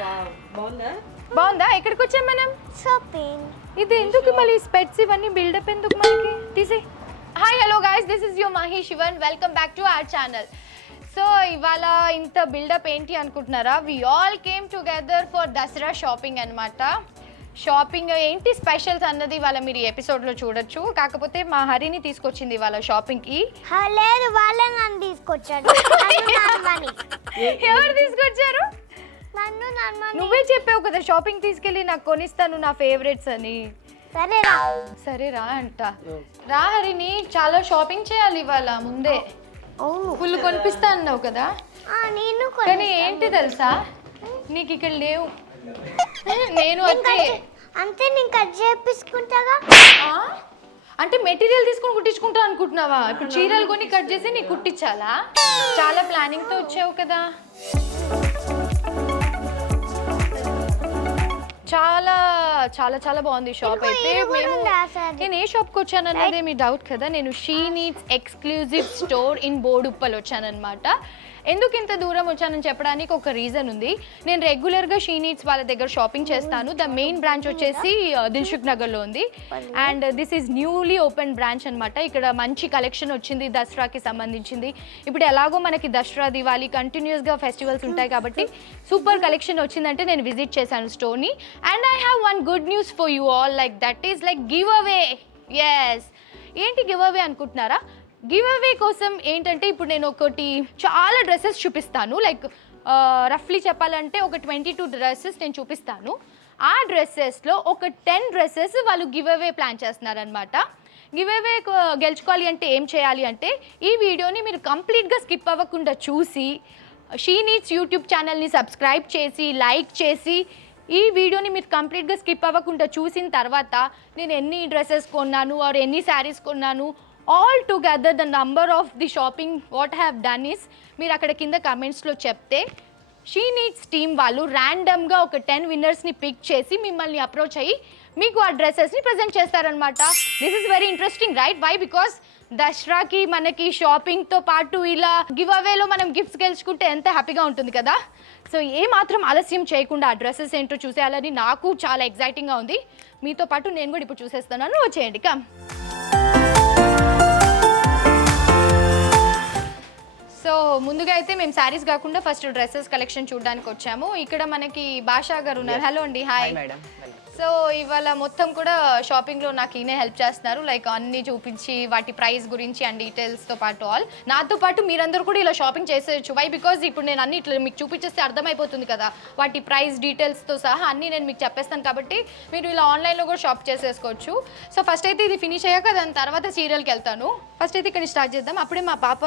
బాగుందా? ఎక్కడికి వచ్చాం మనం? షాపింగ్. ఇది ఎందుకు మళ్ళీ స్పెట్స్ ఇవన్నీ బిల్డప్ ఎందుకు మనకి? తీసే. Hi hello guys, this is your Mahi Shivan. Welcome back to our channel. So ఇవాళ ఇంత బిల్డప్ ఏంటి అనుకుంటున్నారా? We all came together for Dasara shopping అనమాట. షాపింగ్ ఏంటి స్పెషల్స్ అన్నది ఇవాళ మీరు ఈ ఎపిసోడ్లో చూడొచ్చు. కాకపోతే మా హరిని తీసుకొచ్చింది ఇవాళ షాపింగ్కి. లేదు, వాళ్ళే నన్ను తీసుకొచ్చాడు. ఎవరు తీసుకొచ్చారు? నువ్వే చెప్పావు కదా షాపింగ్ తీసుకెళ్ళి నాకు కొనిస్తాను నా ఫేవరెట్స్ అని. సరేరా సరేరా అంట. రా హరిని, చాలా షాపింగ్ చేయాలి ఇవాళ ముందే. ఫుల్ కొనిపిస్తా అన్నావు కదా. నేను కానీ ఏంటి తెలుసా, నీకు ఇక్కడ లేవు. నేను అంతే నేను కట్ చేపించుకుంటాగా. అంటే మెటీరియల్ తీసుకొని కుట్టించుకుంటా అనుకుంటున్నావా? ఇప్పుడు చీరలు కొని కట్ చేసి నీకు కుట్టించాలా? చాలా ప్లానింగ్ తో వచ్చావు కదా. చాలా చాలా చాలా బాగుంది షాప్ అయితే. నేను ఏ షాప్కి వచ్చాను అన్నదే మీ డౌట్ కదా. నేను She Needs exclusive store in Boduppal వచ్చానమాట. ఎందుకు ఇంత దూరం వచ్చానని చెప్పడానికి ఒక రీజన్ ఉంది. నేను రెగ్యులర్గా షీ నీడ్స్ వాళ్ళ దగ్గర షాపింగ్ చేస్తాను. ద మెయిన్ బ్రాంచ్ వచ్చేసి దిల్సుఖ్ నగర్లో ఉంది. And this is newly open branch అనమాట. ఇక్కడ మంచి కలెక్షన్ వచ్చింది దసరాకి సంబంధించింది. ఇప్పుడు ఎలాగో మనకి దసరా దివాళీ కంటిన్యూస్గా ఫెస్టివల్స్ ఉంటాయి కాబట్టి సూపర్ కలెక్షన్ వచ్చిందంటే నేను విజిట్ చేశాను స్టోర్ని. And I have one good news for you all, like that is like giveaway. Yes, ఏంటి గివ్ అవే అనుకుంటున్నారా? గివ్ అవే కోసం ఏంటంటే ఇప్పుడు నేను ఒకటి చాలా డ్రెస్సెస్ చూపిస్తాను. లైక్ రఫ్లీ చెప్పాలంటే ఒక 22 డ్రెస్సెస్ నేను చూపిస్తాను. ఆ డ్రెస్సెస్లో ఒక 10 డ్రెస్సెస్ వాళ్ళు గివ్ అవే ప్లాన్ చేస్తున్నారనమాట. గివ్ అవే గెలుచుకోవాలి అంటే ఏం చేయాలి అంటే ఈ వీడియోని మీరు కంప్లీట్గా స్కిప్ అవ్వకుండా చూసి షీ నీడ్స్ యూట్యూబ్ ఛానల్ని సబ్స్క్రైబ్ చేసి లైక్ చేసి ఈ వీడియోని మీరు కంప్లీట్గా స్కిప్ అవ్వకుండా చూసిన తర్వాత నేను ఎన్ని డ్రెస్సెస్ కొన్నాను ఆర్ ఎన్ని శారీస్ కొన్నాను all together the number of the shopping what have done is మీరు అక్కడ కింద కమెంట్స్లో చెప్తే షీ నీడ్స్ టీమ్ వాళ్ళు ర్యాండమ్గా ఒక 10 విన్నర్స్ని పిక్ చేసి మిమ్మల్ని అప్రోచ్ అయ్యి మీకు ఆ డ్రెస్సెస్ని ప్రజెంట్ చేస్తారనమాట. This is very interesting right? Why? Because దసరాకి మనకి షాపింగ్తో పాటు ఇలా గివ్ అవేలో మనం గిఫ్ట్స్ గెలుచుకుంటే ఎంత హ్యాపీగా ఉంటుంది కదా. సో ఏ మాత్రం ఆలస్యం చేయకుండా ఆ డ్రెస్సెస్ ఏంటో చూసేయాలని నాకు చాలా ఎగ్జైటింగ్గా ఉంది. మీతో పాటు నేను కూడా ఇప్పుడు చూసేస్తున్నాను. వచ్చేయండి కమ్. సో ముందుగా అయితే మేము శారీస్ కాకుండా ఫస్ట్ డ్రెస్సెస్ కలెక్షన్ చూడడానికి వచ్చాము. ఇక్కడ మనకి భాషా గారు ఉన్నారు. హలో అండి. Hi madam. సో ఇవాళ మొత్తం కూడా షాపింగ్లో నాకు ఈయనే హెల్ప్ చేస్తున్నారు. లైక్ అన్నీ చూపించి వాటి ప్రైస్ గురించి అండ్ డీటెయిల్స్తో పాటు ఆల్. నాతో పాటు మీరందరూ కూడా ఇలా షాపింగ్ చేసేయచ్చు. వై? బికాజ్ ఇప్పుడు నేను అన్ని ఇట్లా మీకు చూపించేస్తే అర్థమైపోతుంది కదా. వాటి ప్రైస్ డీటెయిల్స్తో సహా అన్నీ నేను మీకు చెప్పేస్తాను కాబట్టి మీరు ఇలా ఆన్లైన్లో కూడా షాప్ చేసేసుకోవచ్చు. సో ఫస్ట్ అయితే ఇది ఫినిష్ అయ్యాక దాని తర్వాత సీరియల్కి వెళ్తాను. ఫస్ట్ అయితే ఇక్కడ స్టార్ట్ చేద్దాం. అప్పుడే మా పాప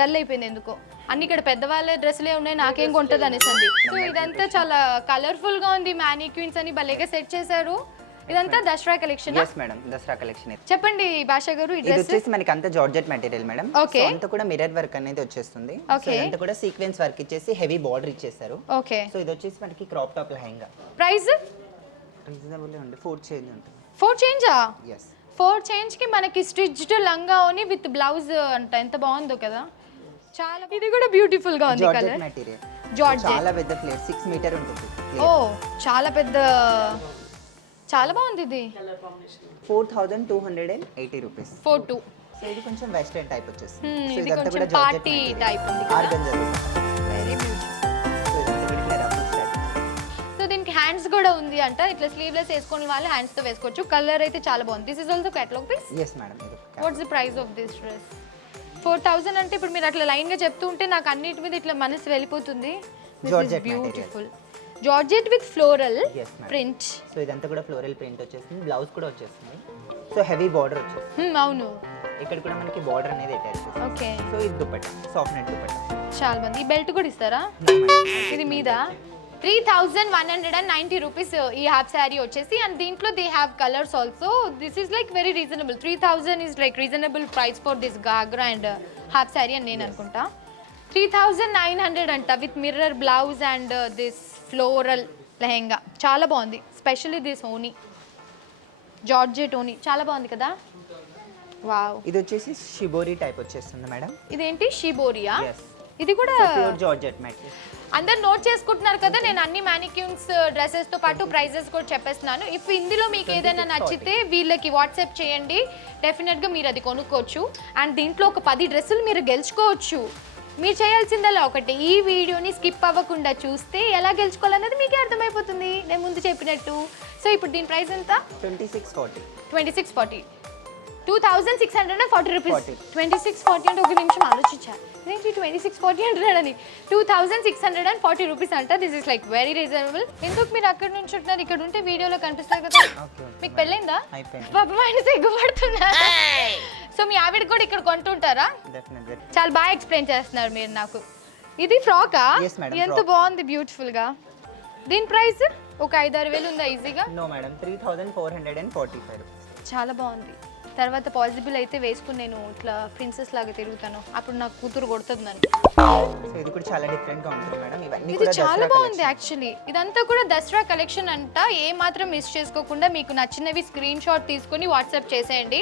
డల్ అయిపోయింది ఎందుకో. అన్ని ఇక్కడ పెద్దవాళ్ళ డ్రెస్సులే ఉన్నాయి, నాకేం కొంటుంది అనేసింది. సో ఇదంతా చాలా కలర్ఫుల్గా ఉంది. మ్యానిక్యూన్స్ అని భలేగా సెట్ చేశారు. ఇదంతా Dasara collection. yes madam, Dasara collection. చెప్పండి భాషా గారు. ఇది వచ్చేసి మనకి అంతా జార్జెట్ మెటీరియల్ మేడం. ఓకే. అంతా కూడా మిర్రర్ వర్క్ అనేది వచ్చేస్తుంది. సో ఇదంతా కూడా సీక్వెన్స్ వర్క్ ఇచ్చేసి హెవీ బార్డర్ ఇచ్చేసారు. ఓకే. సో ఇది వచ్చేసి మనకి crop top lehenga. Price reasonable ఉంది. 4 చేంజ్ ఉంటుంది. 4 చేంజా? yes. 4 చేంజ్ కి మనకి స్టిచ్డ్ లంగా ఓని విత్ బ్లౌజ్ అంట. ఎంత బాగుందో కదా. చాలా. ఇది కూడా బ్యూటిఫుల్ గా ఉంది కలర్. Georgette material. జార్జెట్ చాలా పెద్ద ఫ్లేర్ 6 మీటర్ ఉంటుంది. ఓ చాలా పెద్ద, చాలా బాగుంది. ఇది 4280 రూపీస్. 42. సో ఇది కొంచెం వెస్టర్న్ టైప్ వచ్చేస్తుంది. సో ఇది ఇదంతా కొంచెం కూడా పార్టీ టైప్ ఉంది కదా. ఆర్గంజా. Very beautiful. సో ఇదంతా కూడా ఇట్లా రఫ్ స్టైల్. సో దీనికి హ్యాండ్స్ కూడా ఉంది అంట. ఇట్లా స్లీవ్లెస్ వేసుకునే వాళ్ళు హ్యాండ్స్ తో వేసుకోవచ్చు. కలర్ అయితే చాలా బాగుంది. This is also catalogue piece. yes madam. ఇది what's the price of this dress? 4000 అంటే ఇప్పుడు మీరు అట్లా లైన్ గా చెప్తూ ఉంటే నాకు అన్నిటి మీద ఇట్లా మనసు వెళ్ళిపోతుంది. Georgette beautiful. Georgette with floral print. So ఇదంతా కూడా ఫ్లోరల్ ప్రింట్ వచ్చేస్తుంది. బ్లౌజ్ కూడా వచ్చేస్తుంది. సో హెవీ బార్డర్ వచ్చేస్తుంది. అవును. ఇక్కడ కూడా మనకి బార్డర్ అనేది అటాచ్ చేస్తారు. ఓకే. సో ఇది దుపట్టా, సాఫ్ట్ నెట్ దుపట్టా. చాలా బాగుంది. ఈ బెల్ట్ కూడా ఇస్తారా? ఇది మీద 3190 రూపీస్ ఈ హాఫ్ శారీ వచ్చేసి. అండ్ దీంట్లో they have colours also. This is like very reasonable. 3000 is like reasonable price for this ghagra and half sari అని నేను అనుకుంటా. 3900 అంట with mirror blouse and this floral lehenga. చాలా బాగుంది. స్పెషల్లీ దిస్ ఓనీ, జార్జెట్ ఓనీ చాలా బాగుంది కదా. వావ్. ఇది వచ్చేసి షిబోరి టైప్ వచ్చేస్తుంది మేడం. ఇదేంటి షిబోరియా? ఇది కూడా ప్యూర్ జార్జెట్ మెటీరియల్. అందరు నోట్ చేసుకుంటున్నారు కదా, నేను అన్ని మ్యానిక్యూన్స్ డ్రెస్సెస్తో పాటు ప్రైజెస్ కూడా చెప్పేస్తున్నాను. ఇఫ్ ఇందులో మీకు ఏదైనా నచ్చితే వీళ్ళకి వాట్సాప్ చేయండి, డెఫినెట్గా మీరు అది కొనుక్కోవచ్చు. అండ్ దీంట్లో ఒక 10 డ్రెస్సులు మీరు గెలుచుకోవచ్చు. మీరు చేయాల్సిందల్లా ఒకటి, ఈ వీడియోని స్కిప్ అవ్వకుండా చూస్తే ఎలా గెలుచుకోవాలన్నది మీకే అర్థమైపోతుంది నేను ముందు చెప్పినట్టు. సో ఇప్పుడు దీని ప్రైస్ ఎంత? 2640. 2640 రూపీస్. 2640 అంటే ఒక నిమిషం ఆలోచించాను, ఏంటి 2640 అంటున్నాడని. 2640 రూపీస్ అంట. This is like very reasonable. ఎందుకు మీరు అక్కడ నుంచి ఉంటున్నారు, ఇక్కడ ఉంటే వీడియోలో కనిపిస్తారు కదా. మీకు పెళ్ళైందా? పాపం ఆయన సిగ్గుపడుతున్నారు. సో మీ ఆవిడ కూడా ఇక్కడ కొంటుంటారా? చాలా బాగా ఎక్స్ప్లెయిన్ చేస్తున్నారు మీరు నాకు. ఇది ఫ్రాకా? ఎంత బాగుంది, బ్యూటిఫుల్ గా. దీని ప్రైస్ ఒక 5-6 వేలు ఉందా ఈజీగా? No madam, 3445. చాలా బాగుంది. తర్వాత పాసిబుల్ అయితే వేసుకుని నేను ఇట్లా ప్రిన్సెస్ లాగా తిరుగుతాను, అప్పుడు నాకు కూతురు కొడుతుంది నన్ను. ఇది కూడా చాలా డిఫరెంట్ గా ఉంటుంది మేడం. ఇవన్నీ ఇది చాలా బాగుంది యాక్చువల్లీ. ఇదంతా కూడా దసరా కలెక్షన్ అంట. ఏ మాత్రం మిస్ చేసుకోకుండా మీకు నచ్చినవి స్క్రీన్ షాట్ తీసుకొని వాట్సాప్ చేసేయండి.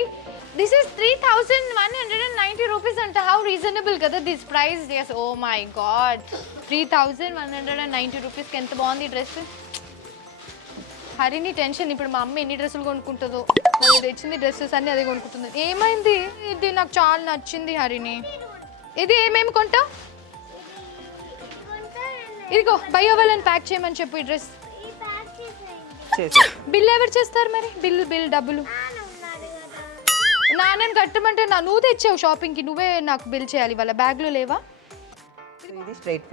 దిస్ ఇస్ 3190 రూపీస్ అంట. హౌ రీజనబుల్ కదా this price. Yes, oh my god, 3190 రూపీస్కి ఎంత బాగుంది డ్రెస్. హరిని టెన్షన్, ఇప్పుడు మా అమ్మ ఎన్ని డ్రెస్సులు కొనుక్కుంటుందో. నేను తెచ్చింది డ్రెస్సెస్ అన్ని అదే కొనుక్కుంటుంది. ఏమైంది? ఇది నాకు చాలా నచ్చింది హరిని. ఇది ఏమేమి కొంటావు? ఇదిగో బయో వాళ్ళని ప్యాక్ చేయమని చెప్పు. ఈ డ్రెస్ బిల్ ఎవరు చేస్తారు మరి? బిల్ డబ్బులు నాన్నని కట్టమంటే నువ్వు తెచ్చావు షాపింగ్కి, నువ్వే నాకు బిల్ చేయాలి. వాళ్ళ బ్యాగ్లో లేవా? ఇది straight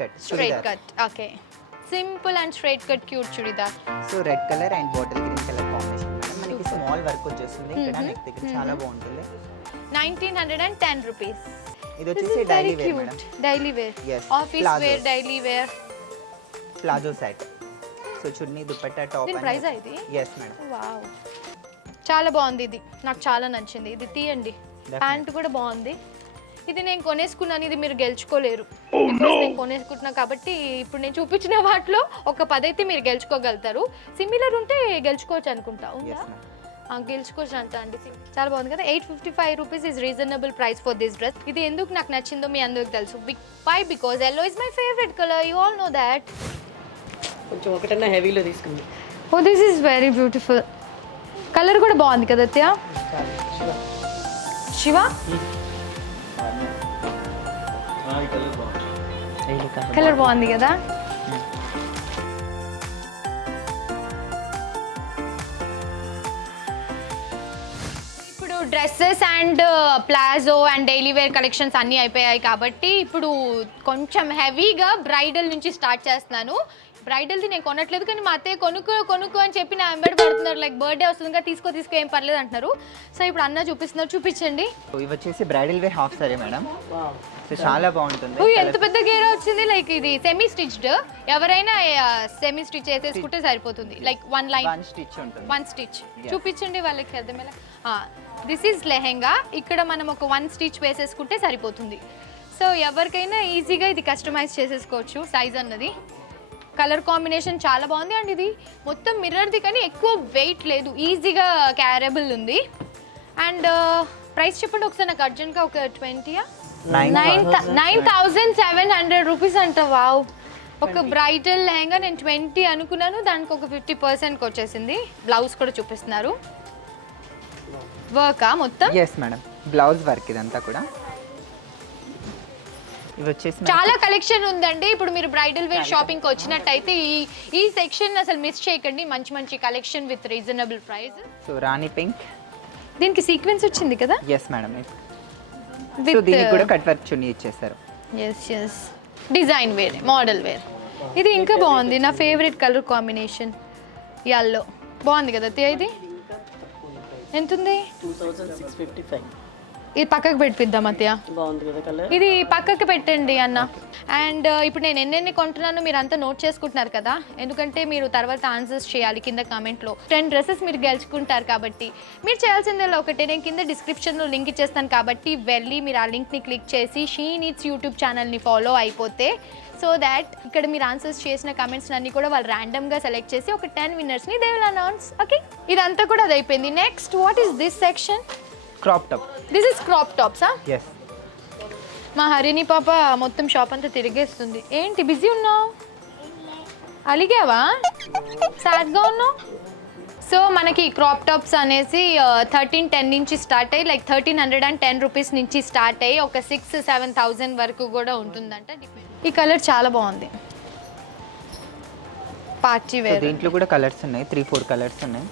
cut. Okay, simple and straight cut cute churidar. So red colour and bottle green colour combination. మనకి స్మాల్ వర్క్ వచ్చేస్తుంది ఇక్కడ నెక్ దగ్గర, చాలా బాగుంటుంది. 1910 రూపీస్. ఇది వచ్చేసి daily wear madam. Daily wear, office wear, daily wear. Palazzo set. So chunni, dupatta, top. దీని price ఇది? yes madam. వావ్, చాలా బాగుంది. ఇది నాకు చాలా నచ్చింది. ఇది తీయండి. ప్యాంట్ కూడా బాగుంది. ఇది నేను కొనేసుకున్నాను, ఇది మీరు గెలుచుకోలేరు. నేను కొనేసుకుంటున్నా కాబట్టి ఇప్పుడు నేను చూపించిన వాటిలో ఒక 10 అయితే మీరు గెలుచుకోగలుగుతారు. సిమిలర్ ఉంటే గెలుచుకోవచ్చు అనుకుంటా. ఉందా? గెలుచుకోవచ్చు అంట అండి. చాలా బాగుంది కదా. 855 rupees is reasonable price for this dress. ఇది ఎందుకు నాకు నచ్చిందో మీ అందరికి తెలుసు. Why? Because yellow is my favourite colour. You all know that. కొంచెం ఒకటన్నా హెవీలో తీసుకుంది. Oh, this is very beautiful. Colour కూడా బాగుంది కదా అత్య. శివ, కలర్ బాగుంది కదా. ఇప్పుడు dresses and palazzo and daily wear collections అన్నీ అయిపోయాయి కాబట్టి ఇప్పుడు కొంచెం హెవీగా బ్రైడల్ నుంచి స్టార్ట్ చేస్తున్నాను. బ్రైడల్ది నేను కొనట్లేదు, కానీ మా అత్తయ్య కొనుక్కో అని చెప్పి నా వెంబడి పడుతున్నారు. లైక్ బర్త్డే వస్తుంది కదా, తీసుకో ఏం పర్లేదు అంటున్నారు. సో ఇప్పుడు అన్న చూపిస్తున్నారు, చూపించండి. ఇవి వచ్చేసి bridal wear half sari madam. So చాలా బాగుంటుంది. ఎంత పెద్ద గేర వచ్చింది. లైక్ ఇది సెమీ స్టిచ్డ్, ఎవరైనా సెమీ స్టిచ్ చేసేసుకుంటే సరిపోతుంది. లైక్ వన్ స్టిచ్ చూపించండి వాళ్ళకి అర్థమేలా. This is lehenga. ఇక్కడ మనం ఒక 1 స్టిచ్ వేసేసుకుంటే సరిపోతుంది. సో ఎవరికైనా ఈజీగా ఇది కస్టమైజ్ చేసేసుకోవచ్చు. సైజ్ అన్నది, కలర్ కాంబినేషన్ చాలా బాగుంది. అండ్ ఇది మొత్తం మిర్రర్ది, కానీ ఎక్కువ వెయిట్ లేదు, ఈజీగా క్యారబుల్ ఉంది. అండ్ ప్రైస్ చెప్పండి ఒకసారి నాకు అర్జెంట్గా. ఒక 9,700 రూపీస్ అంట. వావ్, ఒక బ్రైడల్ లెహంగా నేను 20 అనుకున్నాను, దానికి ఒక 50%కి వచ్చేసింది. బ్లౌజ్ కూడా చూపిస్తున్నారు. వర్కా మొత్తం? ఎస్ మేడం, బ్లౌజ్ వర్క్ ఇదంతా కూడా. ఇవి వచ్చేసి చాలా కలెక్షన్ ఉందండి. ఇప్పుడు మీరు బ్రైడల్ వేర్ షాపింగ్ కి వచ్చినట్టయితే ఈ సెక్షన్ అసలు మిస్ చేయకండి. మంచి collection with reasonable price. So Rani pink, దీనికి సీక్వెన్స్ వచ్చింది కదా. Yes madam. సో దీనికి కూడా కట్ వర్క్ చున్నీ ఇచ్చేస్తారు. Yes, design wear, model wear. ఇది ఇంకా బాగుంది. నా ఫేవరెట్ కలర్ కాంబినేషన్ యెల్లో. బాగుంది కదా అత్తయ్య. ఇది ఎంత ఉంది? 2655. ఇది పక్కకు పెట్టిద్దాం అత్తయ్య. బాగుంది కదా కలర్. ఇది పక్కకి పెట్టండి అన్న. అండ్ ఇప్పుడు నేను ఎన్నెన్ని కొంటున్నానో మీరు అంతా నోట్ చేసుకుంటున్నారు కదా, ఎందుకంటే మీరు తర్వాత ఆన్సర్స్ చేయాలి కింద కామెంట్లో. 10 డ్రెస్సెస్ మీరు గెలుచుకుంటారు కాబట్టి మీరు చేయాల్సిందల్లా ఒకటే, నేను కింద డిస్క్రిప్షన్లో లింక్ ఇచ్చేస్తాను కాబట్టి వెళ్ళి మీరు ఆ లింక్ని క్లిక్ చేసి షీ నీడ్స్ యూట్యూబ్ ఛానల్ని ఫాలో అయిపోతే, సో దాట్ ఇక్కడ మీరు ఆన్సర్స్ చేసిన కమెంట్స్ అన్ని కూడా వాళ్ళు ర్యాండమ్గా సెలెక్ట్ చేసి ఒక 10 విన్నర్స్ని దే విల్ అనౌన్స్. ఓకే, ఇదంతా కూడా అది అయిపోయింది. Next what is this section? Crop top. This is crop tops. yes మా హరిణి పాప మొత్తం షాప్ అంతా తిరిగేస్తుంది. ఏంటి బిజీ ఉన్నావు? అలిగావా? సాడ్గా ఉన్నావు? సో మనకి క్రాప్ టాప్స్ అనేసి 1310 నుంచి స్టార్ట్ అయ్యి లైక్ 1310 రూపీస్ నుంచి స్టార్ట్ అయ్యి ఒక 6,000-7,000 వరకు కూడా ఉంటుందంట. ఈ కలర్ చాలా బాగుంది, పార్టీ వేర్. దీంట్లో కూడా కలర్స్ ఉన్నాయి, 3-4 కలర్స్ ఉన్నాయి.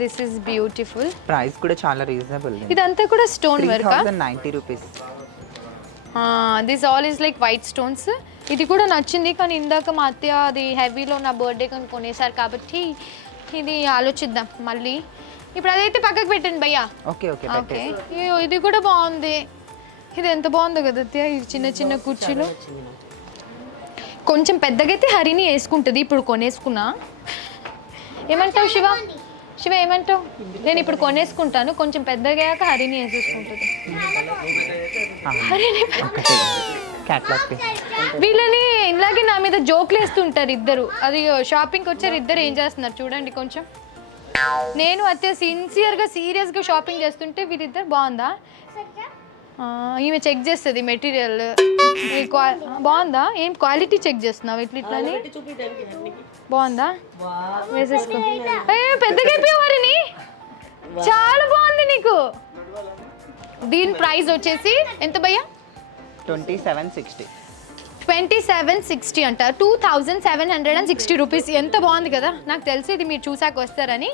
This is beautiful. ప్రైస్ కూడా చాలా రీజనబుల్. ఇదంతా కూడా stone work. 3,090 rupees. This all is like white stones. ఇది కూడా నచ్చింది, కానీ ఇందాక మా అత్తయ్య అది హెవీలో నా బర్త్డే కొని కొనేసారు కాబట్టి ఇది ఆలోచిద్దాం మళ్ళీ. ఇప్పుడు అదైతే పక్కకు పెట్టండి భయ్యా. Okay okay okay. ఇది కూడా బాగుంది. ఇది ఎంత బాగుందో కదా అత్తయ్య, ఈ చిన్న చిన్న కుర్చీలు. కొంచెం పెద్దగా అయితే హరిని వేసుకుంటుంది, ఇప్పుడు కొనేసుకున్నా. ఏమంటావు శివ? శివ ఏమంటావు? నేను ఇప్పుడు కొనేసుకుంటాను, కొంచెం పెద్దగా అయ్యాక హరిని వేసేసుకుంటుంది. హరిని వీళ్ళని ఇలాగే నా మీద జోక్లు వేస్తుంటారు ఇద్దరు. అది షాపింగ్కి వచ్చారు ఇద్దరు, ఏం చేస్తున్నారు చూడండి కొంచెం. నేను అత్తే సిన్సియర్గా సీరియస్గా షాపింగ్ చేస్తుంటే వీళ్ళిద్దరు బాగుందా, ఈమె చెక్ చేస్తుంది మెటీరియల్ బాగుందా, ఏం క్వాలిటీ చెక్ చేస్తున్నావు ఇట్లా ఇట్లని. బాగుందా? వేసేసుకో. పెద్దగా అయిపోయేవారిని, చాలా బాగుంది నీకు. దీని ప్రైస్ వచ్చేసి ఎంత భయ్యా? 2760. 2760 అంట, 2760 రూపీస్. ఎంత బాగుంది కదా. నాకు తెలిసి ఇది మీరు చూసాక వస్తారని.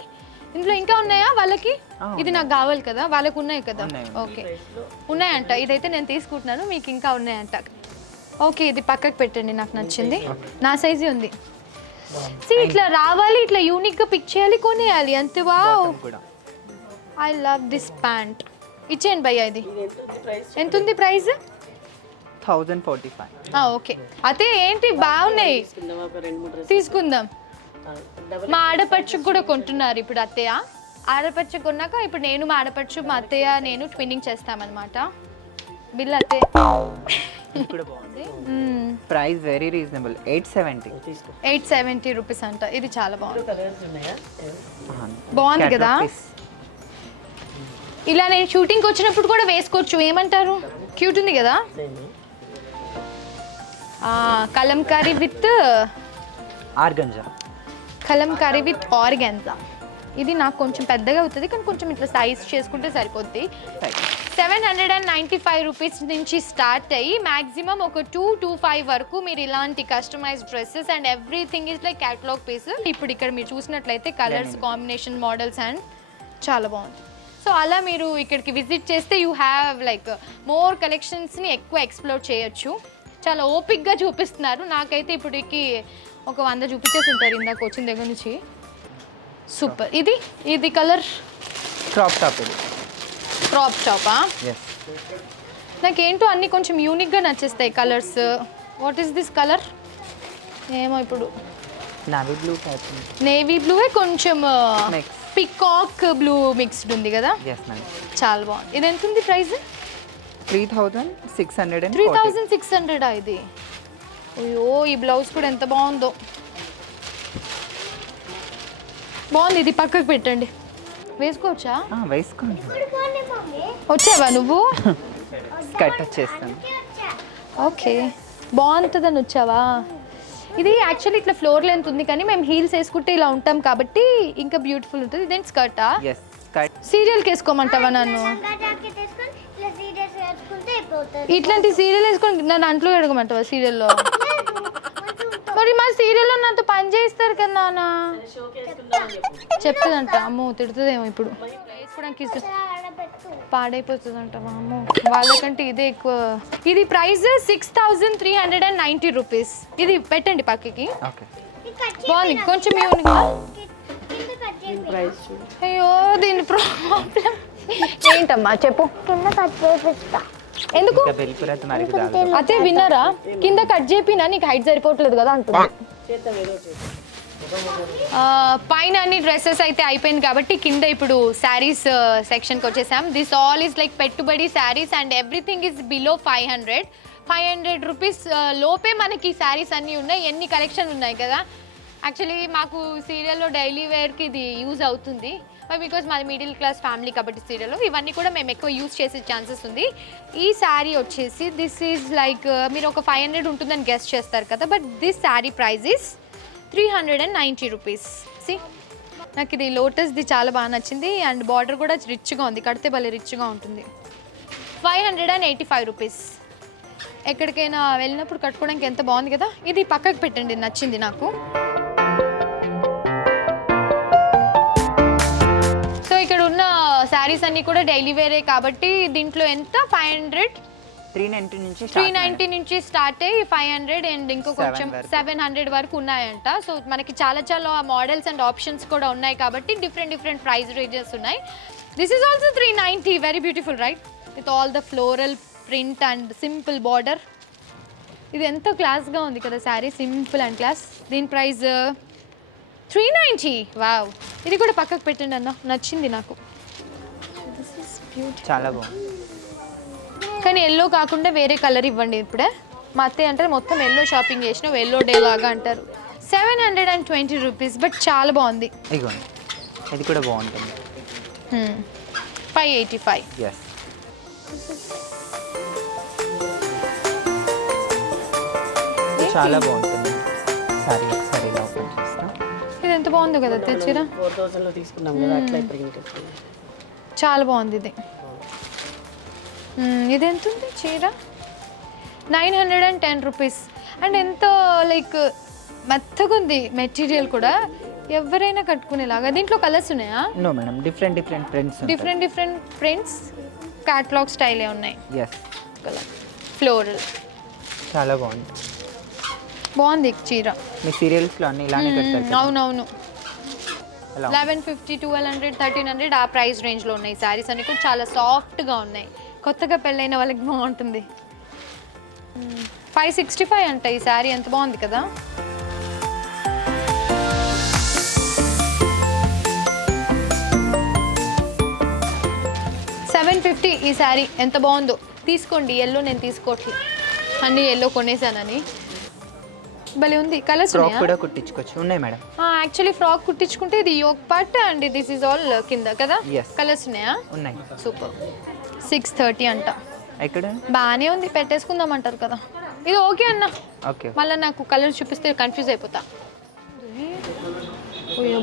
ఇందులో ఇంకా ఉన్నాయా వాళ్ళకి? ఇది నాకు కావాలి కదా, వాళ్ళకు ఉన్నాయి కదా. ఓకే ఉన్నాయంట, ఇదైతే నేను తీసుకుంటున్నాను, మీకు ఇంకా ఉన్నాయంట. ఓకే ఇది పక్కకు పెట్టండి, నాకు నచ్చింది, నా సైజే ఉంది. ఇట్లా రావాలి, ఇట్లా యూనిక్గా పిక్ చేయాలి, కొనేయాలి అంతే. Wow, I love this pant. ఇచ్చేయండి భయ్యా. ఇది ఎంత ఉంది ప్రైస్? 1045. ఓకే అయితే ఏంటి బాగున్నాయి, తీసుకుందాం. మా ఆడపడుచుకు కూడా కొంటున్నారు ఇప్పుడు అత్తయ్య. ఆడపడుచు కొన్నాక ఇప్పుడు నేను మా ఆడపడుచు మా అత్తయ్య నేను ట్విన్నింగ్ చేస్తామన్నమాట. బిల్ అత్తయ్య. ప్రైస్ వెరీ రీజనబుల్, 870 రూపీస్ అంట. ఇది చాలా బాగుంది, బాగుంది కదా. ఇలా నేను షూటింగ్కి వచ్చినప్పుడు కూడా వేసుకోవచ్చు, ఏమంటారు? క్యూట్ ఉంది కదా. Kalamkari with organza. Kalamkari with organza. ఇది నాకు కొంచెం పెద్దగా అవుతుంది, కానీ కొంచెం ఇట్లా సైజ్ చేసుకుంటే సరిపోద్ది. 795 రూపీస్ నుంచి స్టార్ట్ అయ్యి మ్యాక్సిమం ఒక 225 వరకు మీరు ఇలాంటి customised dresses and everything is like catalogue piece. ఇప్పుడు ఇక్కడ మీరు చూసినట్లయితే కలర్స్ కాంబినేషన్ మోడల్స్ అండ్ చాలా బాగుంది. సో అలా మీరు ఇక్కడికి విజిట్ చేస్తే యూ హ్యావ్ లైక్ మోర్ కలెక్షన్స్ని ఎక్కువ ఎక్స్ప్లోర్ చేయొచ్చు. చాలా ఓపిక్గా చూపిస్తున్నారు. నాకైతే ఇప్పటికి ఒక 100 చూపించేసి ఉంటారు ఇందాక వచ్చిన దగ్గర నుంచి. సూపర్. ఇది కలర్ క్రాప్ టాప్. ఇది క్రాప్ టాపా? yes. నాకేంటో అన్నీ కొంచెం యూనిక్గా నచ్చేస్తాయి colours. What is this colour? ఏమో ఇప్పుడు నావీ బ్లూ టైప్. నేవీ బ్లూవే కొంచెం పికాక్ బ్లూ మిక్స్డ్ ఉంది కదా. yes ma'am. చాలా బాగుంది. ఇది ఎంత ఉంది ప్రైస్? 3600. 3600 ఇది. అయ్యో ఈ బ్లౌజ్ కూడా ఎంత బాగుందో, బాగుంది. ఇది పక్కకు పెట్టండి, వేసుకోవచ్చా? వేసుకోండి. వచ్చావా నువ్వు? కట్ వచ్చేస్తాను. ఓకే బాగుంటుందని వచ్చావా? ఇది యాక్చువల్లీ ఇట్లా ఫ్లోర్ లెంత్ ఉంది, కానీ మేము హీల్స్ వేసుకుంటే ఇలా ఉంటాం కాబట్టి ఇంకా బ్యూటిఫుల్ ఉంటుంది. ఇదేంటి స్కర్టా? yes skirt. సీరియల్కి వేసుకోమంటావా నన్ను? ఇట్లాంటి సీరియల్ వేసుకొని నన్ను అంట్లో అడగమంటావా సీరియల్లో? మరి మా సీరియల్లో నాతో పని చేయిస్తారు కదా నాన్న. చెప్తుందంట, అమ్మో తిడుతుందేమో ఇప్పుడు. వేసుకోవడానికి పాడైపోతుందంట అమ్మో, వాళ్ళకంటే ఇదే ఎక్కువ. ఇది ప్రైస్ 6390 రూపీస్. ఇది పెట్టండి పక్కకి. బాగుంది, కొంచెం యూనిక్. అయ్యో దీని ప్రాబ్లం ఏంటమ్మా చెప్పు. కింద కట్ చేపిస్తా. ఎందుకు? అదే విన్నారా, కింద కట్ చేపినా నీకు హైట్ సరిపోవట్లేదు కదా అంటున్నా. పైన అన్ని డ్రెస్సెస్ అయితే అయిపోయింది కాబట్టి కింద ఇప్పుడు శారీస్ సెక్షన్కి వచ్చేసాం. దిస్ ఆల్ ఈస్ లైక్ పెట్టుబడి saris and everything is below 500 rupees లోపే మనకి శారీస్ అన్నీ ఉన్నాయి. ఎన్ని కలెక్షన్ ఉన్నాయి కదా. యాక్చువల్లీ మాకు సీరియల్లో డైలీ వేర్కి ఇది యూజ్ అవుతుంది. బికాజ్ మాది మిడిల్ క్లాస్ ఫ్యామిలీ కాబట్టి సీరియల్ ఇవన్నీ కూడా మేము ఎక్కువ యూస్ చేసే ఛాన్సెస్ ఉంది. ఈ శారీ వచ్చేసి దిస్ ఈజ్ లైక్ మీరు ఒక 500 ఉంటుందని గెస్ట్ చేస్తారు కదా, but this sari price is 390 rupees. సి నాకు ఇది లోటస్ది చాలా బాగా నచ్చింది అండ్ బార్డర్ కూడా రిచ్గా ఉంది, కడితే భలే రిచ్గా ఉంటుంది. 585 రూపీస్. ఎక్కడికైనా వెళ్ళినప్పుడు కట్టుకోవడానికి ఎంత బాగుంది కదా. ఇది పక్కకు పెట్టండి, నచ్చింది నాకు. సో ఇక్కడ ఉన్న శారీస్ అన్నీ కూడా డైలీ వేరే కాబట్టి దీంట్లో ఎంత 390 నుంచి స్టార్ట్ అయ్యి 500 అండ్ ఇంకో కొంచెం 700 వరకు ఉన్నాయంట. సో మనకి చాలా చాలా మోడల్స్ అండ్ ఆప్షన్స్ కూడా ఉన్నాయి కాబట్టి డిఫరెంట్ ప్రైస్ రేంజెస్ ఉన్నాయి. This is also 390, very beautiful right, with all the floral print and simple border. ఇది ఎంతో క్లాస్గా ఉంది కదా శారీ, సింపుల్ అండ్ క్లాస్. దీని ప్రైస్ 390. వావ్, ఇది కూడా పక్కకు పెట్టండి అన్న, నచ్చింది నాకు. చాలా బాగుంది కానీ ఎల్లో కాకుండా వేరే కలర్ ఇవ్వండి. ఇప్పుడే మా అత్తయ్య అంటారు మొత్తం ఎల్లో షాపింగ్ చేసినావు, ఎల్లో డే లాగా అంటారు. 720 రూపీస్, బట్ చాలా బాగుంది. ఇదిగోండి, ఇది కూడా బాగుంటుంది. 585. ఎస్, చాలా బాగుంటుంది సారీ. ఒకసారి ఇలా ఓపెన్ చేస్తాం. ఇది ఎంత బాగుందో కదా తెచ్చిరా. 4000లో తీసుకున్నాం కదా, అట్లా ఇప్పుడు ఇంకొస్తుంది. చాలా బాగుంది ఇది. ఇది ఎంత ఉంది చీర? 910 రూపీస్. అండ్ ఎంతో లైక్ మెత్తగా ఉంది మెటీరియల్ కూడా, ఎవరైనా కట్టుకునేలాగా. దీంట్లో కలర్స్ ఉన్నాయా? No madam, different prints, different prints, catalogue స్టైలే ఉన్నాయి. ఎస్, కలర్ ఫ్లోరల్ చాలా బాగుంది. బాగుంది చీర. మీ సీరియల్స్లో అన్ని ఇలానే కడతారు. అవునవును. 1150, 1200, 1300 ఆ ప్రైస్ రేంజ్లో ఉన్నాయి. శారీస్ అన్ని కూడా చాలా సాఫ్ట్గా ఉన్నాయి. కొత్తగా పెళ్ళైన వాళ్ళకి బాగుంటుంది. 565 అంట ఈ శారీ, ఎంత బాగుంది కదా. $750 ఈ శారీ, ఎంత బాగుందో. తీసుకోండి, ఎల్లో నేను తీసుకోవట్లేదు, అన్ని ఎల్లో కొనేసానని. భలే ఉంది. కలర్స్ కూడా కుట్టించుకోవచ్చు. ఉన్నాయి మేడం. యాక్చువల్లీ ఫ్రాక్ కుట్టించుకుంటే ఇది yoke part and this is all కింద కదా. కలర్స్ ఉన్నాయా? ఉన్నాయి. సూపర్. 630 అంట. ఎక్కడ బాగానే ఉంది, పెట్టేసుకుందాం అంటారు కదా. ఇది ఓకే అన్న. ఓకే, మళ్ళీ నాకు కలర్ చూపిస్తే కన్ఫ్యూజ్ అయిపోతా.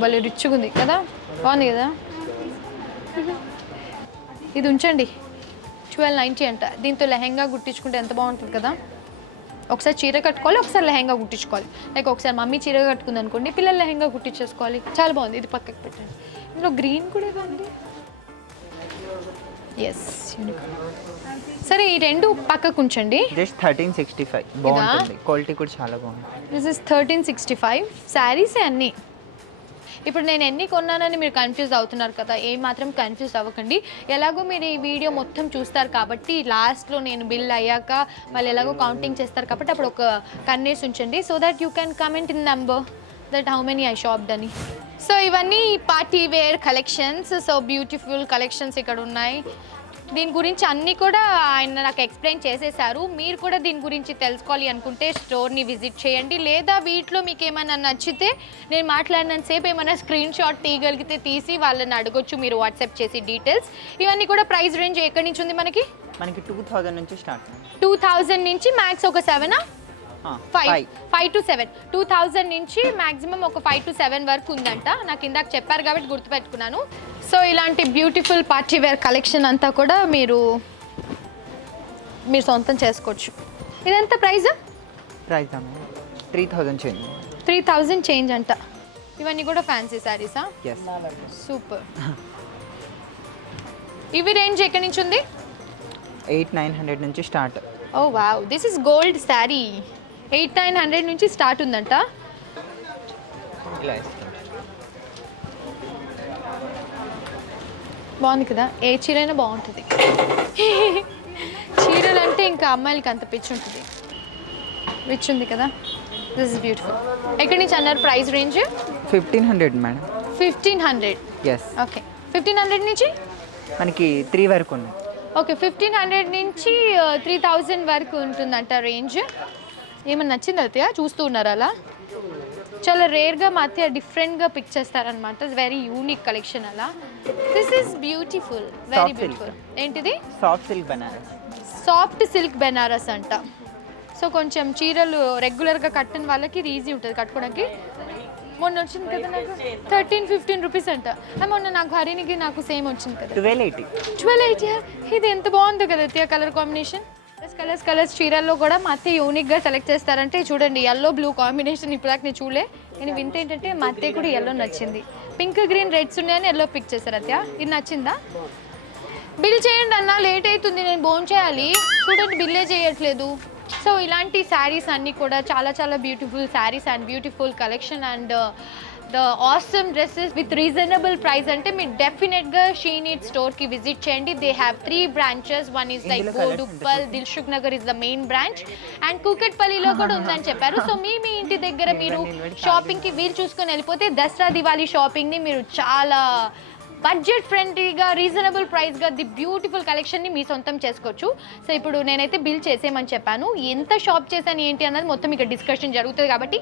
భలే రిచ్గా ఉంది కదా, బాగుంది కదా. ఇది ఉంచండి, 1290 అంట. దీంతో లెహెంగా కుట్టించుకుంటే ఎంత బాగుంటుంది కదా. ఒకసారి చీర కట్టుకోవాలి, ఒకసారి లెహెంగా కుట్టించుకోవాలి. లైక్ ఒకసారి మమ్మీ చీర కట్టుకుంది అనుకోండి, పిల్లలు లెహెంగా కుట్టించేసుకోవాలి. చాలా బాగుంది. ఇది పక్కకి పెట్టండి. ఇందులో గ్రీన్ కూడా ఉంది. ఎస్, సరే ఈ రెండు పక్కకు ఉంచండి. జస్ట్ 1365 బాగుంటుంది. క్వాలిటీ కూడా చాలా బాగుంది. This is 1365. శారీసే అన్నీ. ఇప్పుడు నేను ఎన్ని కొన్నానని మీరు కన్ఫ్యూజ్ అవుతున్నారు కదా, ఏం మాత్రం కన్ఫ్యూజ్ అవ్వకండి. ఎలాగో మీరు ఈ వీడియో మొత్తం చూస్తారు కాబట్టి లాస్ట్లో నేను బిల్ అయ్యాక వాళ్ళు ఎలాగో కౌంటింగ్ చేస్తారు కాబట్టి అప్పుడు ఒక కన్నేసి ఉంచండి. So that you can comment in number that how many I shopped అని. సో ఇవన్నీ party wear collections. So beautiful collections ఇక్కడ ఉన్నాయి. దీని గురించి అన్నీ కూడా ఆయన నాకు ఎక్స్ప్లెయిన్ చేసేసారు. మీరు కూడా దీని గురించి తెలుసుకోవాలి అనుకుంటే స్టోర్ని విజిట్ చేయండి, లేదా వీటిలో మీకు ఏమైనా నచ్చితే నేను మాట్లాడినంతసేపు ఏమైనా స్క్రీన్ షాట్ తీయగలిగితే తీసి వాళ్ళని అడగొచ్చు మీరు వాట్సాప్ చేసి డీటెయిల్స్. ఇవన్నీ కూడా ప్రైస్ రేంజ్ ఎక్కడి నుంచి ఉంది మనకి? 2000 నుంచి స్టార్ట్. 2000 నుంచి మ్యాక్స్ ఒక 7 5 to 7. 2000 నుంచి మ్యాక్సిమం ఒక 5 to 7 వరకు ఉందంట. నాకు ఇందాక చెప్పారు కాబట్టి గుర్తుపెట్టుకున్నాను. సో ఇలాంటి బ్యూటిఫుల్ పార్టీ వేర్ కలెక్షన్ అంతా కూడా మీరు సొంతం చేసుకోవచ్చు. ఇదెంత ప్రైస్? 3000 చేంజ్. 3000 చేంజ్ అంట. ఇవన్నీ కూడా ఫ్యాన్సీ శారీసా? Yes, super. ఇవి రేంజ్ ఎక్కడి నుంచి ఉంది? 800-900 నుంచి start. Oh wow, this is gold sari. 800-900 నుంచి స్టార్ట్ ఉందంట. ఇలా బాగుంది కదా, ఏ చీరైనా బాగుంటుంది. చీరలు అంటే ఇంకా అమ్మాయిలకి అంత పిచ్చి ఉంటుంది. రిచ్ ఉంది కదా. This is beautiful. ఎక్కడి నుంచి అన్నారు price range? 1500 madam. 1500. Yes, okay. 1500 నుంచి మనకి 3 వరకు ఉన్నాయి. ఓకే, 1500 నుంచి 3000 వరకు ఉంటుందంట రేంజ్. ఏమన్నా నచ్చింది అత్తయ్య? చూస్తూ ఉన్నారు అలా. చాలా రేర్గా మా అత్తయ్య డిఫరెంట్గా పిక్ చేస్తారనమాట. వెరీ యూనిక్ కలెక్షన్ అలా. This is beautiful, very Soft silk. Beautiful. ఏంటిది? Soft silk Banaras. Soft silk Benaras అంట. సో కొంచెం చీరలు రెగ్యులర్గా కట్టిన వాళ్ళకి ఇది ఈజీ ఉంటుంది కట్టుకోవడానికి. మొన్న వచ్చింది కదా నాకు 13-15 రూపీస్ అంట. మొన్న నాకు హరినికి నాకు సేమ్ వచ్చింది కదా 1280. ఇది ఎంత బాగుందో కదా అత్తయ్య కలర్ కాంబినేషన్. కలర్స్ చీరల్లో కూడా మా అత్తయ్య యూనిక్గా సెలెక్ట్ చేస్తారంటే చూడండి, ఎల్లో బ్లూ కాంబినేషన్ ఇప్పుడు దాకా నేను చూడలే. నేను వింత ఏంటంటే మా అత్తయ్య కూడా ఎల్లో నచ్చింది. పింక్ గ్రీన్ రెడ్స్ ఉన్నాయని ఎల్లో పిక్ చేశారు అత్తయ్య. ఇది నచ్చిందా? బిల్ చేయండి అన్న, లేట్ అవుతుంది, నేను బోన్ చేయాలి. చూడండి బిల్లే చేయట్లేదు. సో ఇలాంటి శారీస్ అన్నీ కూడా చాలా చాలా beautiful saris and beautiful collection and the awesome dresses with reasonable price అంటే మీరు డెఫినెట్గా షీ నీడ్ స్టోర్కి విజిట్ చేయండి. They have 3 branches. One is like Boduppal, Dilsukh Nagar is the main branch and కూకట్పల్లిలో కూడా ఉందని చెప్పారు. సో మీ ఇంటి దగ్గర మీరు షాపింగ్కి వీలు చూసుకొని వెళ్ళిపోతే దసరా దివాళీ షాపింగ్ని మీరు చాలా బడ్జెట్ ఫ్రెండ్లీగా రీజనబుల్ ప్రైస్గా ది బ్యూటిఫుల్ కలెక్షన్ని మీ సొంతం చేసుకోవచ్చు. సో ఇప్పుడు నేనైతే బిల్ చేసేయమని చెప్పాను. ఎంత షాప్ చేశాను ఏంటి అన్నది మొత్తం ఇక్కడ డిస్కషన్ జరుగుతుంది కాబట్టి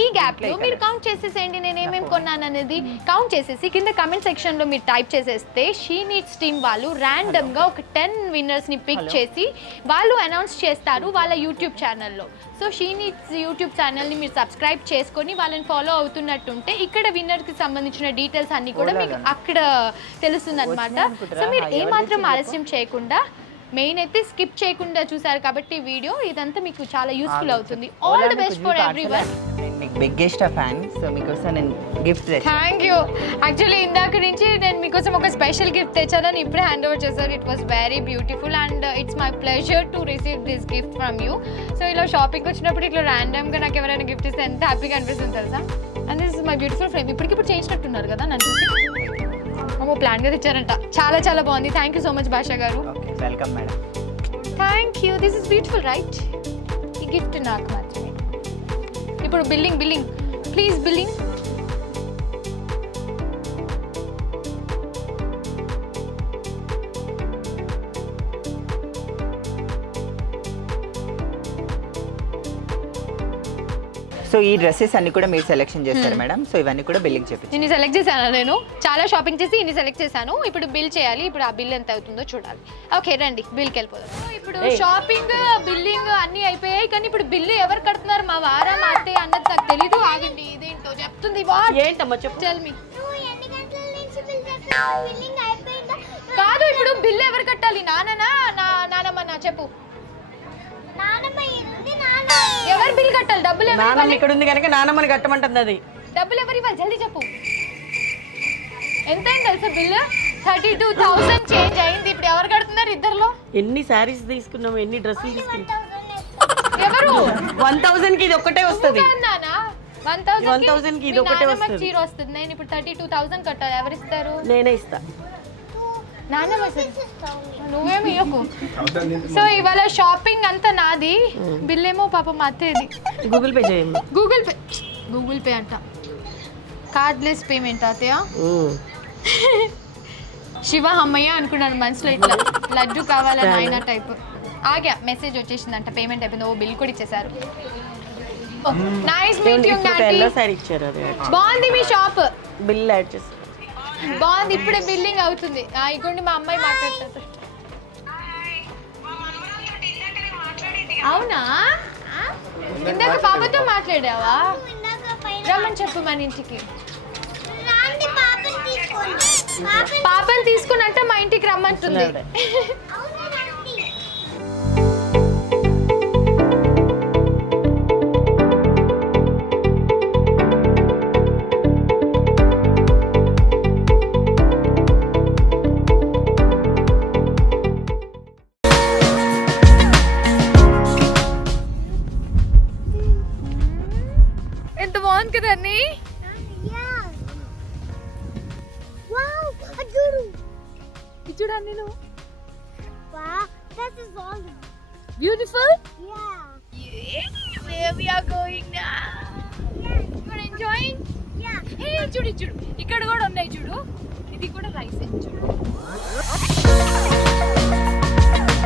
ఈ గ్యాప్లో మీరు కౌంట్ చేసేసేయండి నేను ఏమేమి కొన్నాను అనేది. కౌంట్ చేసేసి కింద కమెంట్ సెక్షన్లో మీరు టైప్ చేసేస్తే షీ నీడ్స్ టీమ్ వాళ్ళు ర్యాండమ్గా ఒక 10 విన్నర్స్ని పిక్ చేసి వాళ్ళు అనౌన్స్ చేస్తారు వాళ్ళ యూట్యూబ్ ఛానల్లో. సో షీ నీడ్స్ యూట్యూబ్ ఛానల్ని మీరు సబ్స్క్రైబ్ చేసుకొని వాళ్ళని ఫాలో అవుతున్నట్టుంటే ఇక్కడ విన్నర్కి సంబంధించిన డీటెయిల్స్ అన్నీ కూడా మీకు అక్కడ తెలుస్తుంది అనమాట. సో మీరు ఏమాత్రం ఆలస్యం చేయకుండా మెయిన్ అయితే స్కిప్ చేయకుండా చూసారు కాబట్టి వీడియో ఇదంతా మీకు చాలా యూస్ఫుల్ అవుతుంది. All the best for everyone. మీకు బిగ్గెస్ట్ ఫ్యాన్. సో మీకోసం నేను గిఫ్ట్ తెచ్చాను. Thank you. యాక్చువల్లీ ఇందాక నుంచి నేను మీకోసం ఒక స్పెషల్ గిఫ్ట్ తెచ్చాను, ఇప్పుడే హ్యాండ్ ఓవర్ చేశారు. It was very beautiful and it's my pleasure to receive this gift from you. So ఇలా షాపింగ్కి వచ్చినప్పుడు ఇట్లా ర్యాండమ్గా నాకు ఎవరైనా గిఫ్ట్ ఇస్తే ఎంత హ్యాపీగా అనిపిస్తుంది తెలుసా. And this is my beautiful frame. ఇప్పటికిప్పుడు చేయించినట్టున్నారు కదా నన్ను చూసి. ప్లాన్గా తెచ్చారంట. చాలా చాలా బాగుంది. థ్యాంక్ యూ సో మచ్ భాషా గారు. Welcome madam. Thank you. This is beautiful right. ఈ గిఫ్ట్ నాకు మాత్రమే. ఇప్పుడు బిల్లింగ్ ప్లీజ్ బిల్లింగ్. సో ఈ డ్రెస్సెస్ అన్ని కూడా మీరు సెలెక్షన్ చేస్తారు మేడం. సో ఇవన్నీ కూడా బిల్లింగ్ చేపించారు. ఇన్ని సెలెక్ట్ చేశాను నేను, చాలా షాపింగ్ చేసి ఇన్ని సెలెక్ట్ చేశాను. ఇప్పుడు బిల్ చేయాలి. ఇప్పుడు ఆ బిల్ ఎంత అవుతుందో చూడాలి. ఓకే రండి బిల్కి వెళ్ళిపోదాం. ఇప్పుడు షాపింగ్ బిల్లింగ్ అన్నీ అయిపోయాయి కానీ ఇప్పుడు బిల్లు ఎవరు కడుతున్నారు, మా వారా మా అత్తయ్య అన్నది నాకు తెలీదు. ఆగండి ఇదేంటో చెప్తుంది. ఏంటమ్మా చెప్పు. Tell me. నువ్వు ఎన్ని గంటల నుంచి బిల్ చేస్తావు? బిల్లింగ్ అయిపోయిందా? కాదు ఇప్పుడు బిల్లు ఎవరు కట్టాలి, నాన్ననా నానమ్మనా చెప్పు. నానమ్మ ఇది నాన్న. ఎవరు బిల్ కట్టాలి? డబ్బులు ఎవరు నానమ్మ ఇవ్వాలి? ఇక్కడ ఉంది కనుక నానమ్మని కట్టమంటుంది అది. డబ్బులు ఎవరు ఇవ్వాలి జల్దీ చెప్పు. ఎంత అయింది తెలుసా బిల్లు? 32,000 చేంజ్ అయింది. ఇప్పుడు ఎవరు కడుతున్నారు ఇద్దరులో? ఎన్ని శారీస్ తీసుకున్నాము, ఎన్ని డ్రెస్సులు తీసుకున్నాం. ఎవరు? 1000 కి ఇది ఒక్కటే వస్తుంది. 1,000 కి ఇది ఒకటే వస్తుంది. చీర వస్తుంది. నేను ఇప్పుడు 32,000 కట్టాలి. ఎవరు ఇస్తారు? నేనే ఇస్తా. నాన్నమ్మ నువ్వేమి ఇవ్వకు. సో ఇవాళ షాపింగ్ అంతా నాది, బిల్ ఏమో పాప మా అత్తయ్యది. గూగుల్ పే చేయండి. గూగుల్ పే అంట, కార్డ్లెస్ పేమెంట్ అత్తయ్య. శివ అమ్మయ్య అనుకున్నాను మనసులో, ఇట్లా లడ్డు కావాలని ఆయన టైప్. ఆగా మెసేజ్ వచ్చేసిందంట, పేమెంట్ అయిపోయింది. ఓ బిల్ కూడా ఇచ్చేసారు. Nice meet you yellow sorry ఇచ్చారు. అది బాగుంది మీ షాప్. బిల్ యాడ్ చేస్తారు. బాగుంది. ఇప్పుడే బిల్లింగ్ అవుతుంది. ఇగోండి మా అమ్మాయి మాట్లాడుతుంది. అవునా? ఇందాక పాపతో మాట్లాడావా? రమ్మని చెప్పు మన ఇంటికి. రాండి పాపని తీసుకోండి. పాపని తీసుకున్నట్ట మా ఇంటికి రమ్మంటుంది. అవును రండి. ఎంత బాగుంది కదా అన్ని. వావ్ అజురు. చూడండి నేను. Wow this is all beautiful. yeah Where we are going now. You are enjoying? yeah Hey చూడు ఇక్కడ కూడా ఉన్నాయి చూడు. ఇది కూడా రైస్ చూడు.